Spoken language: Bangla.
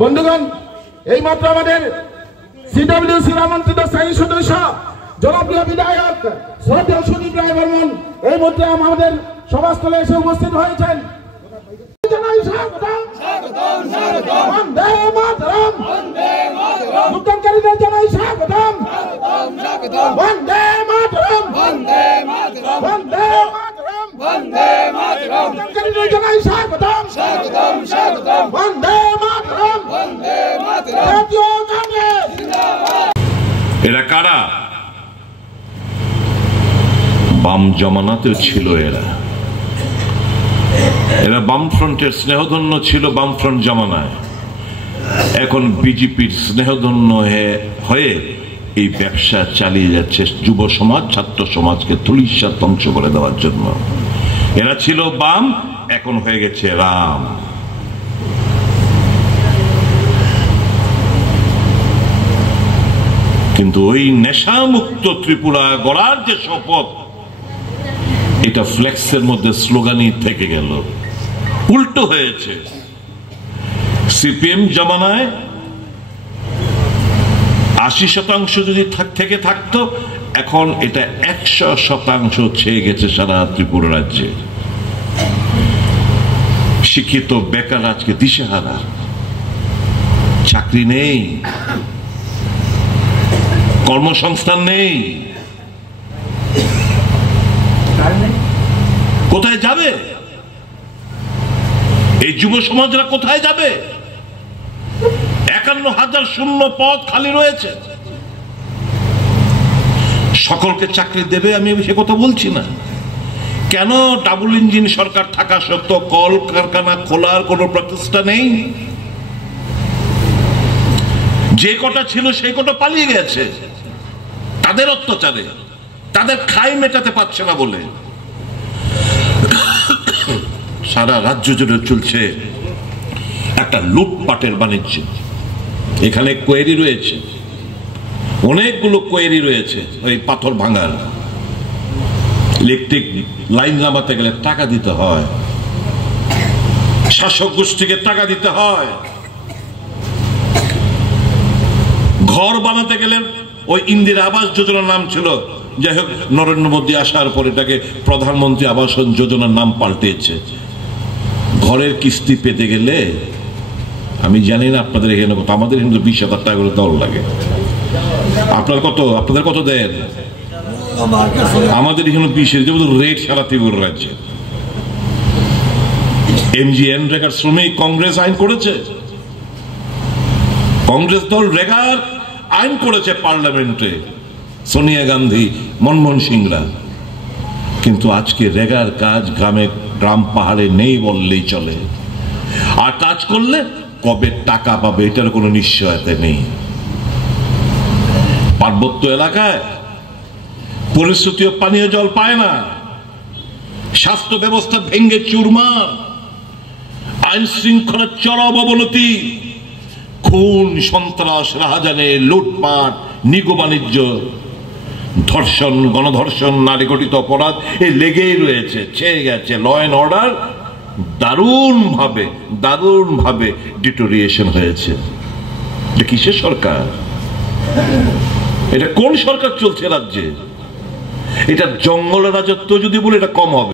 বন্ধুগণ, এই মাত্র আমাদের সিডব্লিউসি আমন্ত্রিত স্থায়ী সদস্য জনপ্রিয় বিধায়ক শ্রদ্ধেয় সুদীপ রায় বর্মন এই মুহূর্তে আমাদের সভাস্থলে এসে উপস্থিত হয়েছেন। বন্দে মাতরম, মুক্তানকারীদের জানাই স্বাগতম। বন্দে মাতরম, বন্দে মাতরম, বন্দে মাতরম, বন্দে মাতরম, মুক্তানকারীদের জানাই স্বাগতম। স্বাগতম, স্বাগতম, বন্দে মাতরম, বন্দে মাতরম, জাতীয় কংগ্রেস জিন্দাবাদ। এরা কারা? বাম জমানাতে ছিল এরা বামফ্রন্টের স্নেহধন্য ছিল বামফ্রন্ট জমানায়। এখন বিজেপির স্নেহধন্য হয়ে এই ব্যবসা চালিয়ে যাচ্ছে যুব সমাজ, ছাত্র সমাজকে ধূলিসাৎ ধ্বংস করে দেওয়ার জন্য। এরা ছিল বাম, এখন হয়ে গেছে রাম। কিন্তু ওই নেশামুক্ত ত্রিপুরা গড়ার যে শপথ, এটা ফ্লেক্সের মধ্যে স্লোগানই থেকে গেল, উল্টো হয়েছে। সিপিএম জমানায় 80% যদি থেকে থাকতো, এখন এটা 100% ছেয়ে গেছে সারা ত্রিপুরা রাজ্যে। শিক্ষিত বেকার আজকে দিশেহারা, চাকরি নেই, কর্মসংস্থান নেই, কোথায় যাবে? এই যুব সমাজরা কোথায় যাবে? 51,000 শূন্য পদ খালি রয়েছে। সকলকে চাকরি দেবে আমি সে কথা বলছি না। কেন ডাবল ইঞ্জিন সরকার থাকা সত্ত্বেও কল কারখানা খোলার কোন প্রচেষ্টা নেই? যে কটা ছিল সেই কটা পালিয়ে গেছে তাদের অত্যাচারে, তাদের খাই মেটাতে পারছে না বলে। সারা রাজ্য জুড়ে চলছে একটা লুটপাটের বাণিজ্য। এখানে কোয়েরি রয়েছে, অনেকগুলো কোয়েরি রয়েছে। ওই পাথর ভাঙার, ইলেকট্রিক লাইন নামাতে গেলে টাকা দিতে হয়, শাসক গোষ্ঠীকে টাকা দিতে হয়। ঘর বানাতে গেলে ওই ইন্দিরা আবাস যোজনার নাম ছিল, যাই হোক নরেন্দ্র মোদী আসার পর এটাকে প্রধানমন্ত্রী আবাস যোজনার নাম পাল্টেছে। ঘরের কিস্তি পেতে গেলে আমি জানি না আপনাদের এখানে কত, আমাদের এখানে 20,000 টাকা করে দর লাগে। আপনাদের কত দেন? আমাদের এখানে 20,000, যেমন রেট সারা ত্রিপুরা রাজ্যে। এমজিএন রেগার শ্রমিক কংগ্রেস আইন করেছে, কংগ্রেস দল রেগার আইন করেছে পার্লামেন্টে, সোনিয়া গান্ধী, মনমোহন সিংরা। কিন্তু আজকে রেগার কাজ গ্রাম পাহাড়ে নেই বললেই চলে। আর কাজ করলে কবে টাকা পাবে এটার কোনো নিশ্চয়তা নেই। পার্বত্য এলাকায় পরিস্থিতিও পানীয় জল পায় না, স্বাস্থ্য ব্যবস্থা ভেঙ্গে চুরমার, আইন শৃঙ্খলার চরম অবনতি, খুন, সন্ত্রাস, রাহাজানে, লুটপাট, নিগো বাণিজ্য, ধর্ষণ, গণধর্ষণ, নারী গঠিত অপরাধ এই লেগেই রয়েছে, ছেয়ে গেছে। ল অ্যান্ড অর্ডার দারুণ ভাবে ডিটোরিয়েশন হয়েছে। এটা কিসের সরকার? এটা কোন সরকার চলছে রাজ্যে? এটা জঙ্গলের রাজত্ব যদি বলে এটা কম হবে।